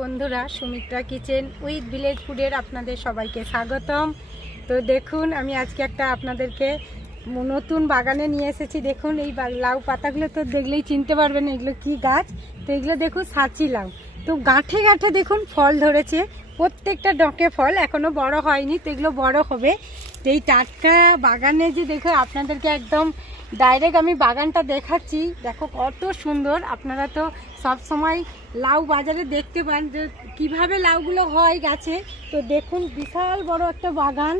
বন্ধুরা, Sumitra kitchen with village ফুডের আপনাদের সবাইকে স্বাগতম। তো দেখুন, আমি আজকে একটা আপনাদেরকে নতুন বাগানে নিয়ে এসেছি। দেখুন, এই লাউ পাতাগুলো তো দেখলেই চিনতে পারবেন এগুলো কি গাছ। তো এগুলো দেখুন, সাঁচি লাউ। তো গাঁঠে গাঁঠে দেখুন, ফল ধরেছে। প্রত্যেকটা ডকে ফল, এখনও বড় হয়নি, তো এগুলো বড় হবে। তো এই টাটকা বাগানে যে দেখো আপনাদেরকে একদম ডাইরেক্ট আমি বাগানটা দেখাচ্ছি। দেখো কত সুন্দর। আপনারা তো সব সময় লাউ বাজারে দেখতে পান যে কীভাবে লাউগুলো হয় গাছে। তো দেখুন, বিশাল বড় একটা বাগান।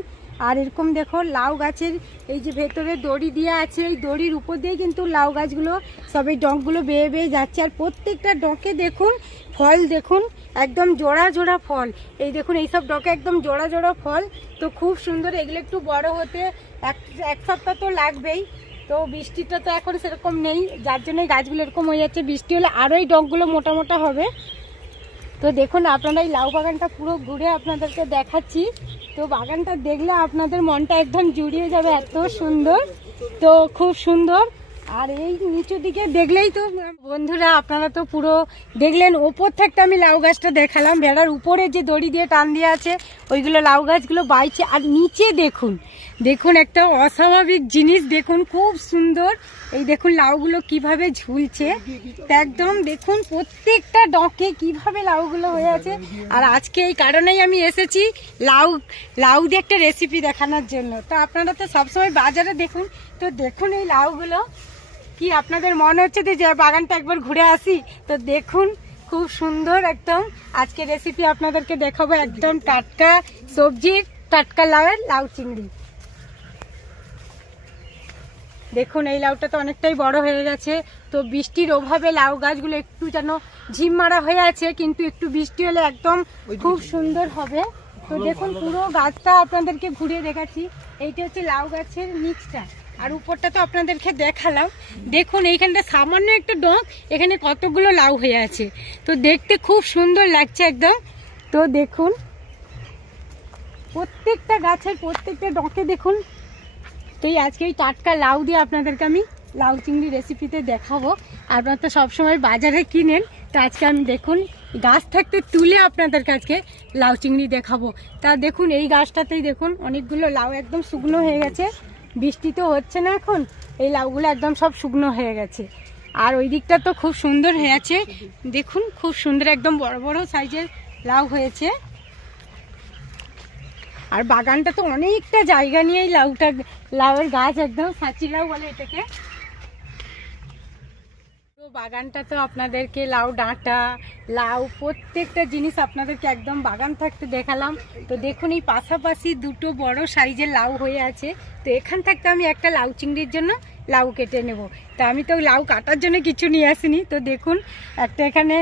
আর এরকম দেখো লাউ গাছের এই যে ভেতরে দড়ি দেওয়া আছে, এই দড়ির উপর দিয়ে কিন্তু লাউ গাছগুলো সব এই ডঁকগুলো বেয়ে বেয়ে যাচ্ছে। আর প্রত্যেকটা ডঁকে দেখুন, ফল দেখুন, একদম জোড়া জোড়া ফল। এই দেখুন, এইসব ডকে একদম জোড়া জোড়া ফল। তো খুব সুন্দর, এগুলো একটু বড় হতে এক এক সপ্তাহ তো লাগবেই। তো বৃষ্টিটা তো এখন সেরকম নেই, যার জন্য গাছগুলো এরকম হয়ে যাচ্ছে। বৃষ্টি হলে আরও এই ডগগুলো মোটা মোটা হবে। তো দেখুন, আপনারা এই লাউ বাগানটা পুরো ঘুরে আপনাদেরকে দেখাচ্ছি। তো বাগানটা দেখলে আপনাদের মনটা একদম জুড়িয়ে যাবে, এত সুন্দর। তো খুব সুন্দর। আর এই নিচু দিকে দেখলেই তো, বন্ধুরা, আপনারা তো পুরো দেখলেন, ওপর থেকে আমি লাউ গাছটা দেখালাম। বেড়ার উপরে যে দড়ি দিয়ে টান দিয়ে আছে, ওইগুলো লাউ গাছগুলো বাইছে। আর নিচে দেখুন দেখুন, একটা অস্বাভাবিক জিনিস দেখুন, খুব সুন্দর। এই দেখুন, লাউগুলো কীভাবে ঝুলছে। একদম দেখুন, প্রত্যেকটা ডকে কীভাবে লাউগুলো হয়ে আছে। আর আজকে এই কারণেই আমি এসেছি লাউ লাউ দিয়ে একটা রেসিপি দেখানোর জন্য। তো আপনারা তো সবসময় বাজারে দেখুন, তো দেখুন এই লাউগুলো কি আপনাদের মনে হচ্ছে যে বাগানটা একবার ঘুরে আসি? তো দেখুন, খুব সুন্দর একদম। আজকে রেসিপি আপনাদেরকে দেখাবো একদম টাটকা সবজি টাটকা লাউয়ের লাউ চিংড়ি। দেখুন এই লাউটা তো অনেকটাই বড় হয়ে গেছে। তো বৃষ্টির অভাবে লাউ গাছগুলো একটু যেন ঝিম মারা হয়ে আছে কিন্তু একটু বৃষ্টি হলে একদম খুব সুন্দর হবে। তো দেখুন পুরো গাছটা আপনাদেরকে ঘুরিয়ে দেখাচ্ছি। এইটা হচ্ছে লাউ গাছের নিচটা আর উপরটা তো আপনাদেরকে দেখালাম। দেখুন এইখানটা সামান্য একটা ডগ এখানে কতগুলো লাউ হয়ে আছে। তো দেখতে খুব সুন্দর লাগছে একদম। তো দেখুন প্রত্যেকটা গাছের প্রত্যেকটা ডকে দেখুন তো এই আজকে এই টাটকা লাউ দিয়ে আপনাদেরকে আমি লাউ চিংড়ি রেসিপিতে দেখাবো। আপনারা তো সবসময় বাজারে কিনেন। তো আজকে আমি দেখুন, গাছ থাকতে তুলে আপনাদের কাছে লাউ চিংড়ি দেখাবো। তা দেখুন, এই গাছটাতেই দেখুন, অনেকগুলো লাউ একদম শুকনো হয়ে গেছে। বৃষ্টি তো হচ্ছে না এখন, এই লাউগুলো একদম সব শুকনো হয়ে গেছে। আর ওই দিকটা তো খুব সুন্দর হয়ে আছে। দেখুন, খুব সুন্দর একদম বড় বড় সাইজের লাউ হয়েছে। আর বাগানটা তো অনেকটা জায়গা নিয়েই লাউটা, লাউয়ের গাছ একদম সাঁচি লাউ বলে এটাকে। তো বাগানটা তো আপনাদেরকে লাউ ডাঁটা, লাউ প্রত্যেকটা জিনিস আপনাদেরকে একদম বাগান থাকতে দেখালাম। তো দেখুন, এই পাশাপাশি দুটো বড় সাইজের লাউ হয়ে আছে। তো এখান থাকতে আমি একটা লাউ চিংড়ির জন্য লাউ কেটে নেব। তা আমি তো লাউ কাটার জন্য কিছু নিয়ে আসিনি। তো দেখুন, একটা এখানে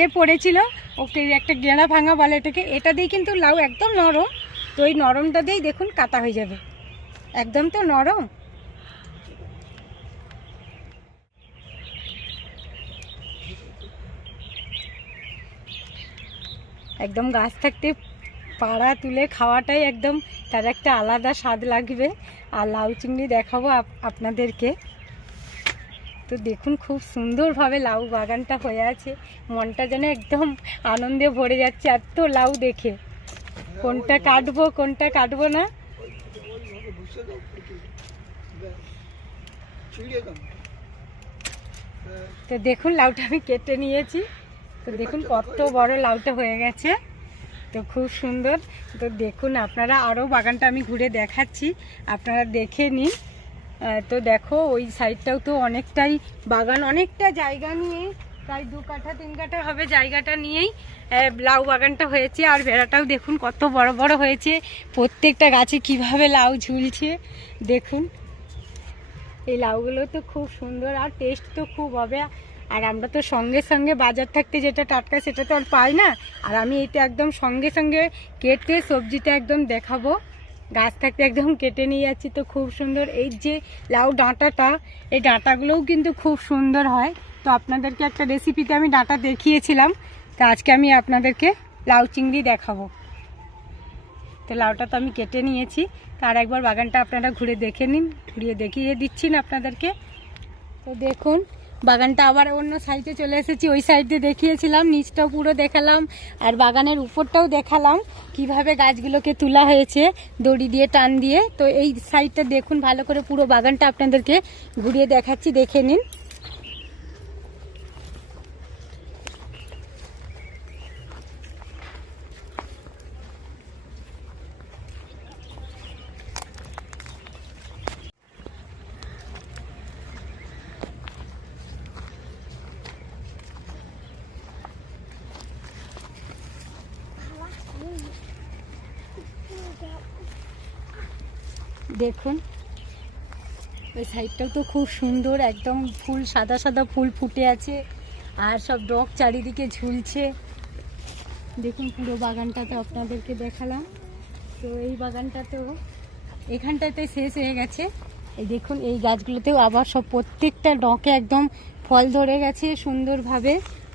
এ পড়েছিল, ওকে একটা গেঁড়া ভাঙা বলে এটাকে। এটা দিয়ে কিন্তু লাউ একদম নরম। তো ওই নরমটা দিয়েই দেখুন কাটা হয়ে যাবে। একদম তো নরম। একদম গাছ থাকতে পাড়া তুলে খাওয়াটাই একদম তার একটা আলাদা স্বাদ লাগবে। আর লাউ চিংড়ি দেখাবো আপ- আপনাদেরকে। তো দেখুন খুব সুন্দরভাবে লাউ বাগানটা হয়ে আছে। মনটা যেন একদম আনন্দে ভরে যাচ্ছে। এত লাউ দেখে। কোনটা কাটবো কোনটা কাটবো না? তো দেখুন, লাউটা আমি কেটে নিয়েছি। তো দেখুন, কত বড় লাউটা হয়ে গেছে। তো খুব সুন্দর। তো দেখুন, আপনারা আরও বাগানটা আমি ঘুরে দেখাচ্ছি। আপনারা দেখে নিন। তো দেখো, ওই সাইডটাও তো অনেকটাই বাগান, অনেকটা জায়গা নিয়ে প্রায় দু কাঠা, তিন কাঠা হবে জায়গাটা নিয়েই। লাউ বাগানটা হয়েছে আর বেড়াটাও দেখুন কত বড় বড় হয়েছে। প্রত্যেকটা গাছে কীভাবে লাউ ঝুলছে, দেখুন। এই লাউগুলো তো খুব সুন্দর আর টেস্ট তো খুব হবে। আর আমরা তো সঙ্গে সঙ্গে বাজার থাকতে যেটা টাটকা সেটা তো আর পাই না। আর আমি এটা একদম সঙ্গে সঙ্গে কেটে সবজিটা একদম দেখাবো। গাছ থাকতে একদম কেটে নিয়ে যাচ্ছি তো খুব সুন্দর। এই যে লাউ ডাঁটাটা, এই ডাঁটাগুলোও কিন্তু খুব সুন্দর হয়। তো আপনাদেরকে একটা রেসিপিতে আমি ডাঁটা দেখিয়েছিলাম। তো আজকে আমি আপনাদেরকে লাউ চিংড়ি দেখাবো। তো লাউটা তো আমি কেটে নিয়েছি। তার একবার বাগানটা আপনারা ঘুরে দেখে নিন, ঘুরিয়ে দেখিয়ে দিচ্ছি না আপনাদেরকে। তো দেখুন, বাগানটা আবার অন্য সাইডে চলে এসেছি। ওই সাইডে দেখিয়েছিলাম, নিচটাও পুরো দেখালাম, আর বাগানের উপরটাও দেখালাম, কীভাবে গাছগুলোকে তোলা হয়েছে, দড়ি দিয়ে, টান দিয়ে। তো এই সাইডটা দেখুন, ভালো করে পুরো বাগানটা আপনাদেরকে ঘুরিয়ে দেখাচ্ছি, দেখে নিন। দেখুন। ওই সাইডটাও তো খুব সুন্দর, একদম ফুল, সাদা সাদা ফুল ফুটে আছে, আর সব ডগ চারিদিকে ঝুলছে। দেখুন পুরো বাগানটাতে আপনাদেরকে দেখালাম। তো এই বাগানটাতেও, এখানটাতে শেষ হয়ে গেছে। এই দেখুন, এই গাছগুলোতেও আবার সব প্রত্যেকটা ডকে একদম ফল ধরে গেছে সুন্দরভাবে।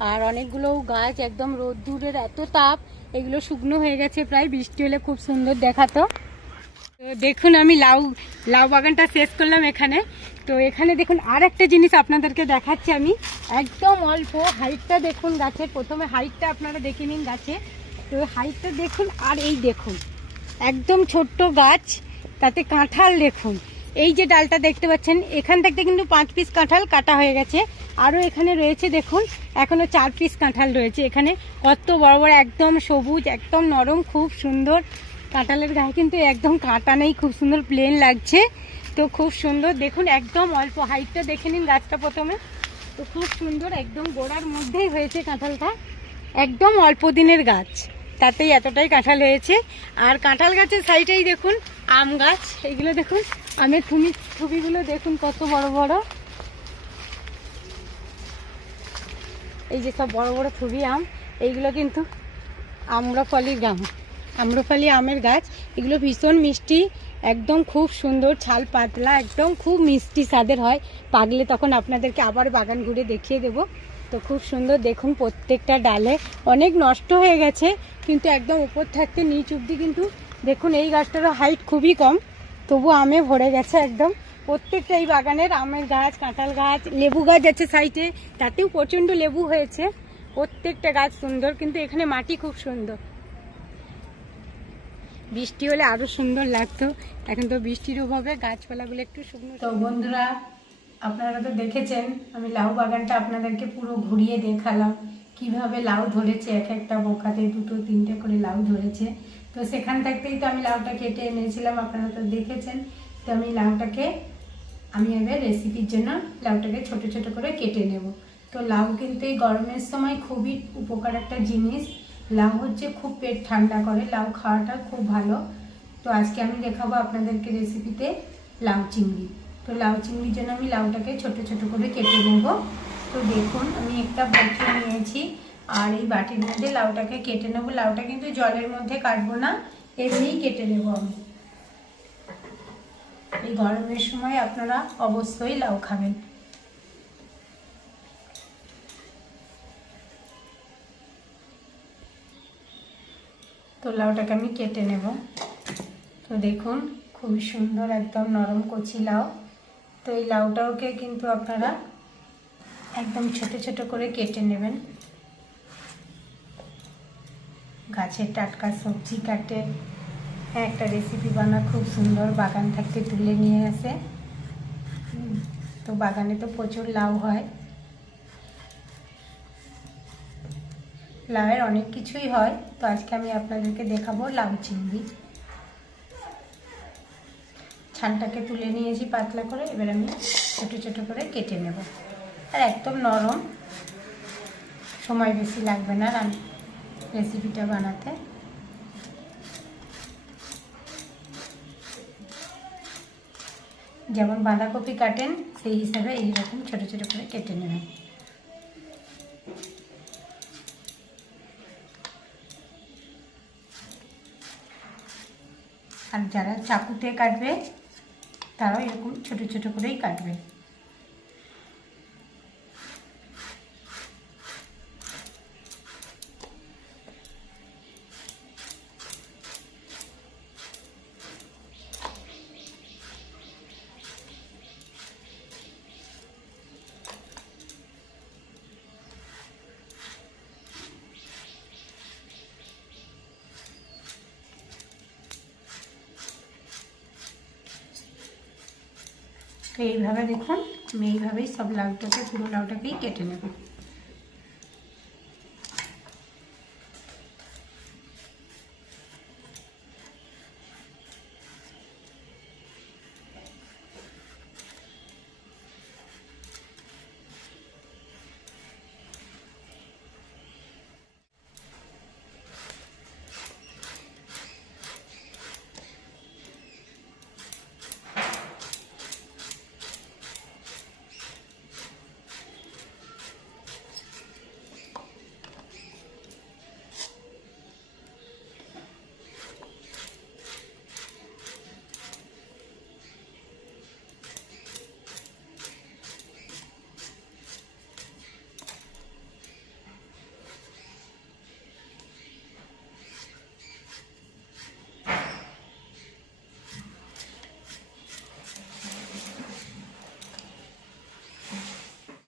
আর অনেকগুলো গাছ একদম রোদ্দুরের এত তাপ, এগুলো শুকনো হয়ে গেছে, প্রায় বৃষ্টি হলে খুব সুন্দর দেখাতো। দেখুন, আমি লাউ লাউ বাগানটা শেষ করলাম এখানে। তো এখানে দেখুন আর একটা জিনিস আপনাদেরকে দেখাচ্ছি আমি। একদম অল্প হাইটটা দেখুন গাছের। প্রথমে হাইটটা আপনারা দেখে নিন গাছে। তো হাইটটা দেখুন, আর এই দেখুন, একদম ছোট্ট গাছ, তাতে কাঁঠাল দেখুন। এই যে ডালটা দেখতে পাচ্ছেন, এখান থেকে কিন্তু পাঁচ পিস কাঁঠাল কাটা হয়ে গেছে। আরও এখানে রয়েছে দেখুন এখনও চার পিস কাঁঠাল রয়েছে এখানে। কত বড় বড়, একদম সবুজ, একদম নরম, খুব সুন্দর। কাঁঠালের গায়ে কিন্তু একদম কাঁটা নেই, খুব সুন্দর প্লেন লাগছে। তো খুব সুন্দর, দেখুন একদম অল্প হাইটটা দেখে নিন গাছটা প্রথমে। তো খুব সুন্দর একদম গোড়ার মধ্যেই হয়েছে কাঁঠালটা। একদম অল্প দিনের গাছ, তাতেই এতটাই কাঁঠাল হয়েছে। আর কাঁঠাল গাছের সাইডেই দেখুন, আম গাছ এইগুলো দেখুন, আমের থুমি থুবিগুলো দেখুন কত বড় বড়। এই যে সব বড় বড় থুবি আম, এইগুলো কিন্তু আম্রফলির গাম। আম্রফলি আমের গাছ, এগুলো ভীষণ মিষ্টি, একদম খুব সুন্দর, ছাল পাতলা, একদম খুব মিষ্টি স্বাদের হয়। পাগলে তখন আপনাদেরকে আবার বাগান ঘুরে দেখিয়ে দেব। তো খুব সুন্দর, দেখুন প্রত্যেকটা ডালে। অনেক নষ্ট হয়ে গেছে, কিন্তু একদম উপর থাকতে নিচ অব্দি কিন্তু দেখুন এই গাছটারও হাইট খুবই কম। তবু আমে ভরে গেছে একদম। প্রত্যেকটা এই বাগানের আমের গাছ, কাঁঠাল গাছ, লেবু গাছ আছে সাইডে তাতেও প্রচণ্ড লেবু হয়েছে। প্রত্যেকটা গাছ সুন্দর, কিন্তু এখানে মাটি খুব সুন্দর। বৃষ্টি হলে আরও সুন্দর লাগতো। এখন তো বৃষ্টির অভাবে গাছপালাগুলো একটু শুকনো তো বন্ধুরা আপনারা তো দেখেছেন আমি লাউ বাগানটা আপনাদেরকে পুরো ঘুরিয়ে দেখালাম। কীভাবে লাউ ধরেছে এক একটা বোকাতে দুটো তিনটে করে লাউ ধরেছে। তো সেখান থেকেই তো আমি লাউটা কেটে এনেছিলাম আপনারা তো দেখেছেন। তো আমি লাউটাকে আমি এবার রেসিপির জন্য লাউটাকে ছোট ছোট করে কেটে নেব। তো লাউ কিন্তু এই গরমের সময় খুবই উপকার একটা জিনিস। লাউ হচ্ছে খুব পেট ঠান্ডা করে, লাউ খাওয়াটা খুব ভালো। তো আজকে আমি দেখাবো আপনাদেরকে রেসিপিতে লাউ চিংড়ি। তো লাউ চিংড়ির জন্য আমি লাউটাকে ছোট ছোট করে কেটে নেব। তো দেখুন, আমি একটা বাটি নিয়েছি আর এই বাটির মধ্যে লাউটাকে কেটে নেব। লাউটা কিন্তু জলের মধ্যে কাটবো না, এমনিই কেটে নেব আমি। এই গরমের সময় আপনারা অবশ্যই লাউ খাবেন। তো লাউটাকে আমি কেটে নেব। তো দেখুন, খুবই সুন্দর একদম নরম কচি লাউ। তো এই লাউটাকে কিন্তু আপনারা একদম ছোট ছোট করে কেটে নেবেন। গাছের টাটকা সবজি কাটে। একটা রেসিপি বানা খুব সুন্দর, বাগান থাকতে তুলে নিয়ে আসে। তো বাগানে তো প্রচুর লাউ হয়। লাউয়ের অনেক কিছুই হয়, তো আজকে আমি আপনাদেরকে দেখাবো লাউ চিংড়ি। ছালটাকে তুলে নিয়েছি পাতলা করে, এবার আমি ছোটো ছোটো করে কেটে নেব। আর একদম নরম, সময় বেশি লাগবে না রেসিপিটা বানাতে। যেমন বাঁধাকপি কাটেন, সেই হিসাবে এইরকম ছোটো ছোটো করে কেটে নেবেন। আর যারা চাকুতে কাটবে তারাও এরকম ছোট ছোট করেই কাটবে। এইভাবে দেখুন আমি এইভাবেই সব লাউটাকে পুরো লাউটাকেই কেটে নেব।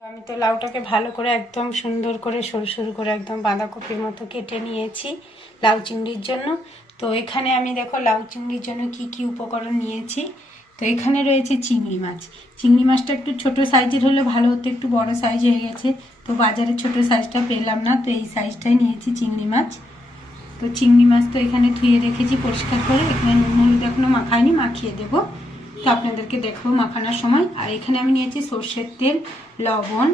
আমি তো লাউটাকে ভালো করে একদম সুন্দর করে সরু সরু করে একদম বাঁধাকপির মতো কেটে নিয়েছি লাউ চিংড়ির জন্য। তো এখানে আমি দেখো লাউ চিংড়ির জন্য কি কি উপকরণ নিয়েছি। তো এখানে রয়েছে চিংড়ি মাছ। চিংড়ি মাছটা একটু ছোট সাইজের হলে ভালো হতো, একটু বড় সাইজ হয়ে গেছে। তো বাজারে ছোট সাইজটা পেলাম না, তো এই সাইজটাই নিয়েছি চিংড়ি মাছ। তো চিংড়ি মাছ তো এখানে ধুয়ে রেখেছি পরিষ্কার করে। এখানে নুন হলুদ এখনও মাখায়নি মাখিয়ে দেবো। তো আপনাদেরকে দেখাবো মাখানোর সময়। আর এখানে আমি নিয়েছি সর্ষের তেল, লবণ,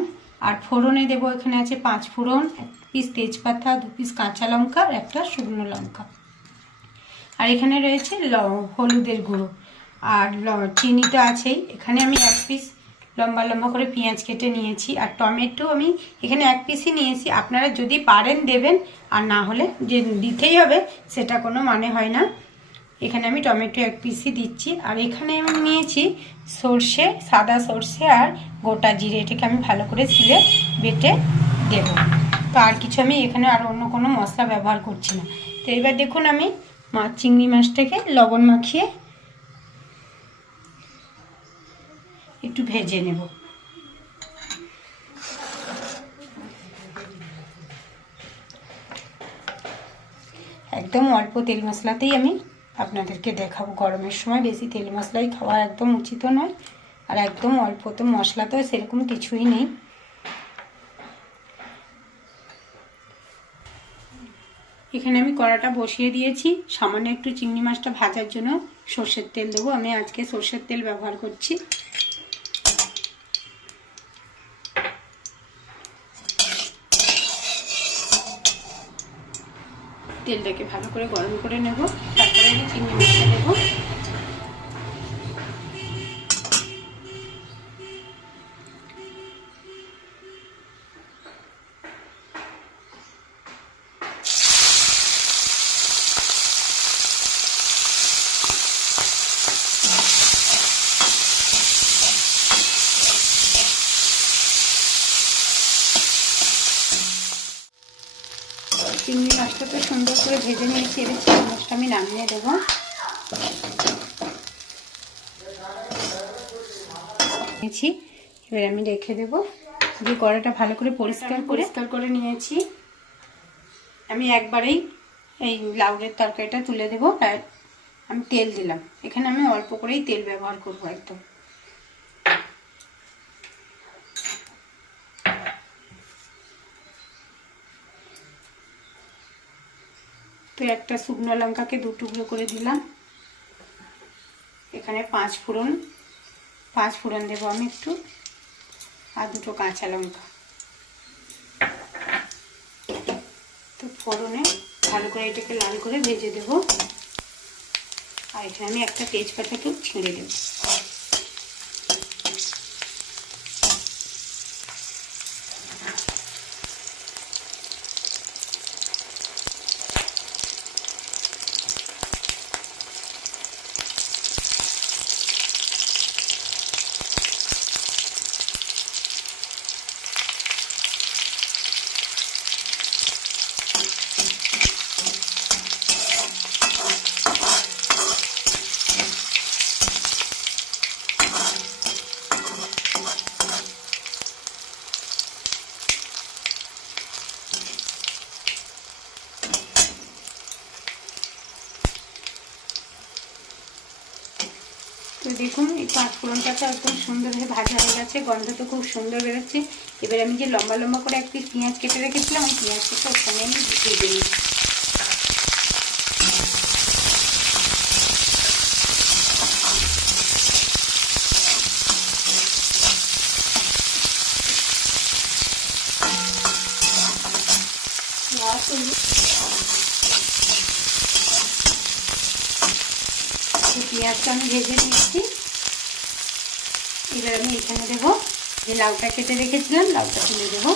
আর ফোড়নে দেবো এখানে আছে পাঁচ ফোড়ন, এক পিস তেজপাতা, দু পিস কাঁচা লঙ্কা, আর একটা শুকনো লঙ্কা। আর এখানে রয়েছে ল, হলুদের গুঁড়ো। আর ল চিনি তো আছেই। এখানে আমি এক পিস লম্বা লম্বা করে পেঁয়াজ কেটে নিয়েছি। আর টমেটো আমি এখানে এক পিসই নিয়েছি। আপনারা যদি পারেন দেবেন, আর না হলে যে দিতেই হবে, সেটা কোনো মানে হয় না। এখানে আমি টমেটো এক পিসই দিচ্ছি। আর এখানে আমি নিয়েছি সর্ষে, সাদা সর্ষে আর গোটা জিরে। এটাকে আমি ভালো করে সিলে বেটে দেব। তো আর কিছু আমি এখানে আর অন্য কোনো মশলা ব্যবহার করছি না। তো এবার দেখুন আমি মাছ চিংড়ি মাছটাকে লবণ মাখিয়ে একটু ভেজে নেব। একদম অল্প তেল মশলাতেই আমি আপনাদেরকে দেখাবো গরমের সময়। বেশি তেল মশলাই খাওয়া একদম উচিত নয়। আর একদম অল্প তো মশলা তো সেরকম কিছুই নেই। এখানে আমি কড়াটা বসিয়ে দিয়েছি। সামান্য একটু চিংড়ি মাছটা ভাজার জন্য সর্ষের তেল দেবো। আমি আজকে সর্ষের তেল ব্যবহার করছি। তেলটাকে ভালো করে গরম করে নেব। তারপরে আমি মাছটা দেব। নিয়েছি। এবার আমি রেখে দেবো। যে কড়াটা ভালো করে পরিষ্কার পরিষ্কার করে নিয়েছি। আমি একবারেই এই লাউয়ের তরকারিটা তুলে দেবো। আমি তেল দিলাম। এখানে আমি অল্প করেই তেল ব্যবহার করব একদম। একটা শুকনো লঙ্কাকে দু টুকরো করে দিলাম। এখানে পাঁচ ফোড়ন পাঁচ ফোড়ন দেবো আমি একটু, আর দুটো কাঁচা লঙ্কা। তো ফোড়নে ভালো করে এটাকে লাল করে ভেজে দেব। আর এখানে আমি একটা তেজপাতা একটু ছিঁড়ে দেবো। ফোড়নটা তো একদম সুন্দরভাবে ভাজা হয়ে গেছে গন্ধ তো খুব সুন্দর বেরোচ্ছে। এবার আমি যে লম্বা লম্বা করে এক পিস পেঁয়াজ কেটে রেখেছিলাম, ওই পেঁয়াজটা ওখানে আমি দিয়ে দিই পেঁয়াজটা আমি ভেজে নিচ্ছি এবার আমি এখানে দেবো যে লাউটা কেটে রেখেছিলাম লাউটা তুলে দেবো।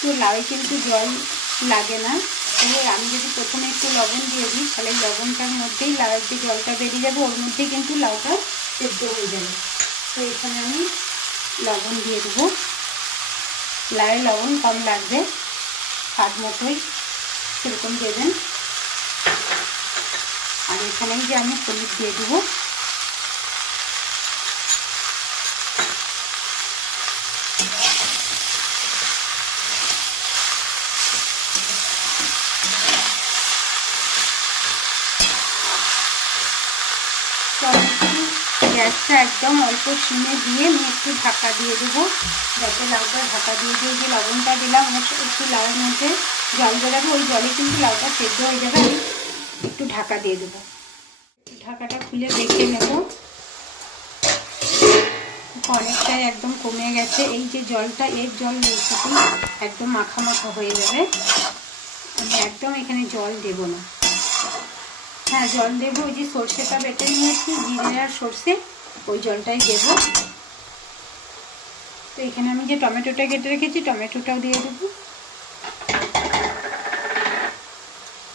তো লাউয়ে কিন্তু জল লাগে না। তবে আমি যদি প্রথমে একটু লবণ দিয়ে দিই, তাহলে লবণটার মধ্যেই লাউয়ের যে জলটা বেরিয়ে যাবে, ওর মধ্যেই কিন্তু লাউটা সেদ্ধ হয়ে যাবে। তো এখানে আমি লবণ দিয়ে দেবো। লাউয়ে লবণ কম লাগবে, স্বাদ মতোই সেরকম দেবেন। আর এখানেই যে আমি হলুদ দিয়ে দেবো। গ্যাসটা একদম অল্প সিমে দিয়ে আমি একটু ঢাকা দিয়ে দেবো। যাতে লাউটা ঢাকা দিয়ে দিয়ে যে লবণটা দিলাম একটু লাউয়ের মধ্যে জল বেরাবো ওই জলে কিন্তু লাউটা সেদ্ধ হয়ে যাবে, আমি একটু ঢাকা দিয়ে দেবো। ঢাকাটা খুলে দেখে নেব। অনেকটাই একদম কমে গেছে। এই যে জলটা, এর জল রয়েছে একদম মাখা মাখা হয়ে যাবে। আমি একদম এখানে জল দেব না। হ্যাঁ জল দেবো। ওই যে সর্ষেটা বেটে নিয়েছি, জিরে আর সর্ষে। ওই জলটাই দেব। তো এখানে আমি যে টমেটোটা কেটে রেখেছি, টমেটোটাও দিয়ে দেবো।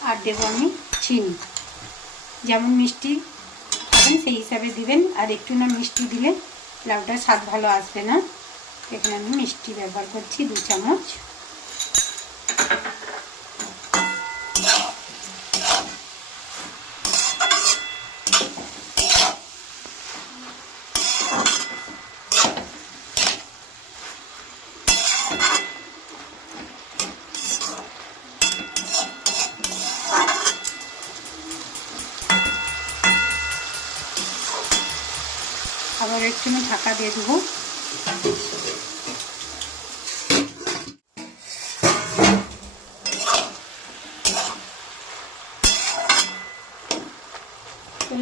আর দেবো আমি চিনি। যেমন মিষ্টি খাবেন, সেই হিসাবে দিবেন। আর একটু না মিষ্টি দিলে লাউটার স্বাদ ভালো আসবে না। এখানে আমি মিষ্টি ব্যবহার করছি দু চামচ। আবার একটু ঢাকা দিয়ে দেবো।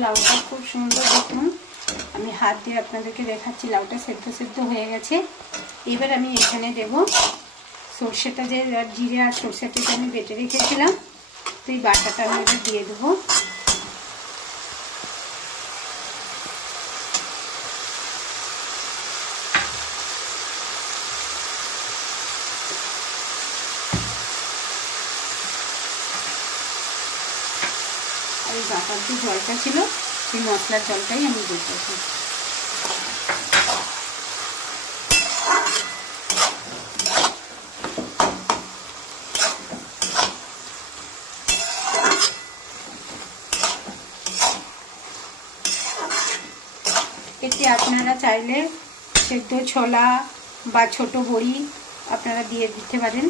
লাউটা খুব সুন্দর দেখুন। আমি হাত দিয়ে আপনাদেরকে দেখাচ্ছি, লাউটা সেদ্ধ সেদ্ধ হয়ে গেছে। এবার আমি এখানে দেব সর্ষেটা যে, জিরে আর সর্ষেটা আমি বেটে রেখেছিলাম, তো এই বাটাটা আমি এবার দিয়ে দেবো। এই বাটার যে জলটা ছিল সেই মশলার জলটাই আমি দিতেছি এতে আপনারা চাইলে সেদ্ধ ছোলা বা ছোট বড়ি আপনারা দিয়ে দিতে পারেন।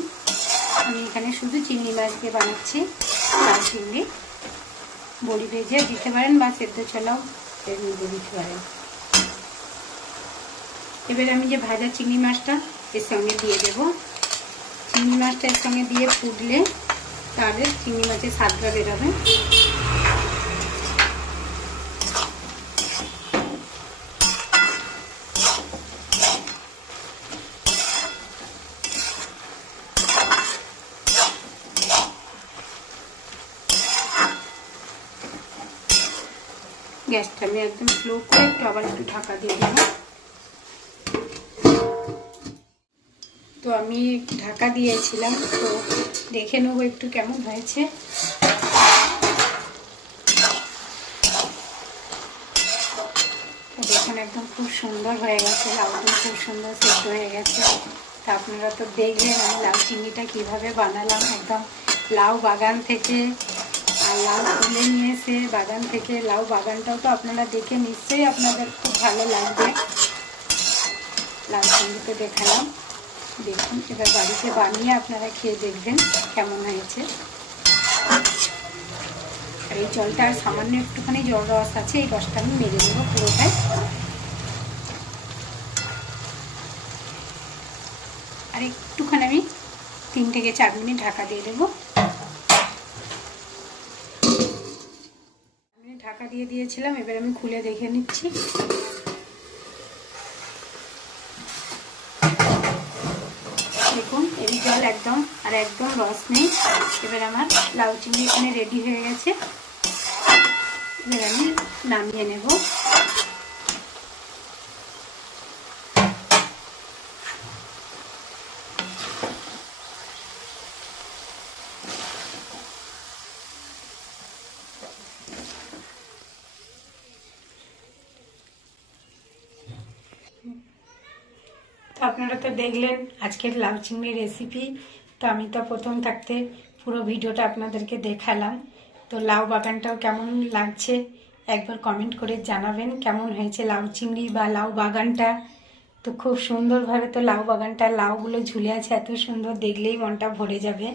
আমি এখানে শুধু চিংড়ি মাছ দিয়ে বানাচ্ছি চিংড়ি। বড়ি ভেজে দিতে পারেন বা সেদ্ধ ছোলাও এর মধ্যে দিতে পারেন। এবার আমি যে ভাজা চিংড়ি মাছটা এর সঙ্গে দিয়ে দেব। চিংড়ি মাছটা এর সঙ্গে দিয়ে ফুটলে তাহলে চিংড়ি মাছের স্বাদটা বেরোবে। গ্যাসটা আমি একদম স্লো করে একটু আবার একটু ঢাকা দিয়ে দেবো তো আমি ঢাকা দিয়েছিলাম, তো দেখে নেব একটু কেমন হয়েছে। দেখুন একদম খুব সুন্দর হয়ে গেছে লাউটা খুব সুন্দর সেদ্ধ হয়ে গেছে। তা আপনারা তো দেখলেন আমি লাউ চিংড়িটা কীভাবে বানালাম, একদম লাউ বাগান থেকে আর লাউ তুলে নিয়ে এসে বাগান থেকে লাউ বাগানটাও তো আপনারা দেখে নিশ্চয়ই আপনাদের খুব ভালো লাগবে। লাউ চিংড়িতে দেখালাম। দেখুন, এবার বাড়িতে বানিয়ে আপনারা খেয়ে দেখবেন কেমন হয়েছে। আর এই জলটা আর সামান্য একটুখানি জল রস আছে, এই রসটা আমি মেরে দেবো পুরোটাই। আর একটুখানি আমি তিন থেকে চার মিনিট ঢাকা দিয়ে দেবো মিনিট ঢাকা দিয়ে দিয়েছিলাম, এবার আমি খুলে দেখে নিচ্ছি। দেখুন এর জল একদম, আর একদম রস নেই। এবার আমার লাউ চিংড়ি এখানে রেডি হয়ে গেছে। এবার আমি নামিয়ে নেব তো আপনারা তো দেখলেন আজকের লাউ চিংড়ির রেসিপি তো আমি তো প্রথম থাকতে পুরো ভিডিওটা আপনাদেরকে দেখালাম। তো লাউ বাগানটাও কেমন লাগছে একবার কমেন্ট করে জানাবেন, কেমন হয়েছে লাউ চিংড়ি বা লাউ বাগানটা? তো খুব সুন্দরভাবে তো লাউ বাগানটা, লাউগুলো ঝুলে আছে, এত সুন্দর দেখলেই মনটা ভরে যাবে।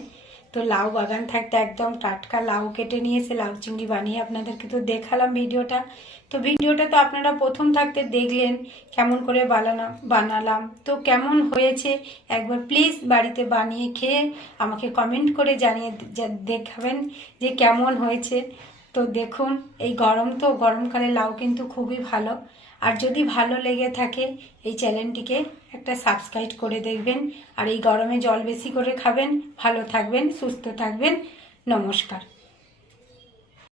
তো লাউ বাগান থাকতে একদম টাটকা লাউ কেটে নিয়েছে, লাউ চিংড়ি বানিয়ে আপনাদেরকে তো দেখালাম ভিডিওটা। তো ভিডিওটা তো আপনারা প্রথম থাকতে দেখলেন, কেমন করে বানালাম বানালাম। তো কেমন হয়েছে একবার প্লিজ বাড়িতে বানিয়ে খেয়ে আমাকে কমেন্ট করে জানিয়ে দেখাবেন যে কেমন হয়েছে। তো দেখুন, এই গরম তো, গরমকালে লাউ কিন্তু খুবই ভালো। আর যদি ভালো লেগে থাকে, এই চ্যানেলটিকে একটা সাবস্ক্রাইব করে দেখবেন। আর এই গরমে জল বেশি করে খাবেন। ভালো থাকবেন, সুস্থ থাকবেন। নমস্কার।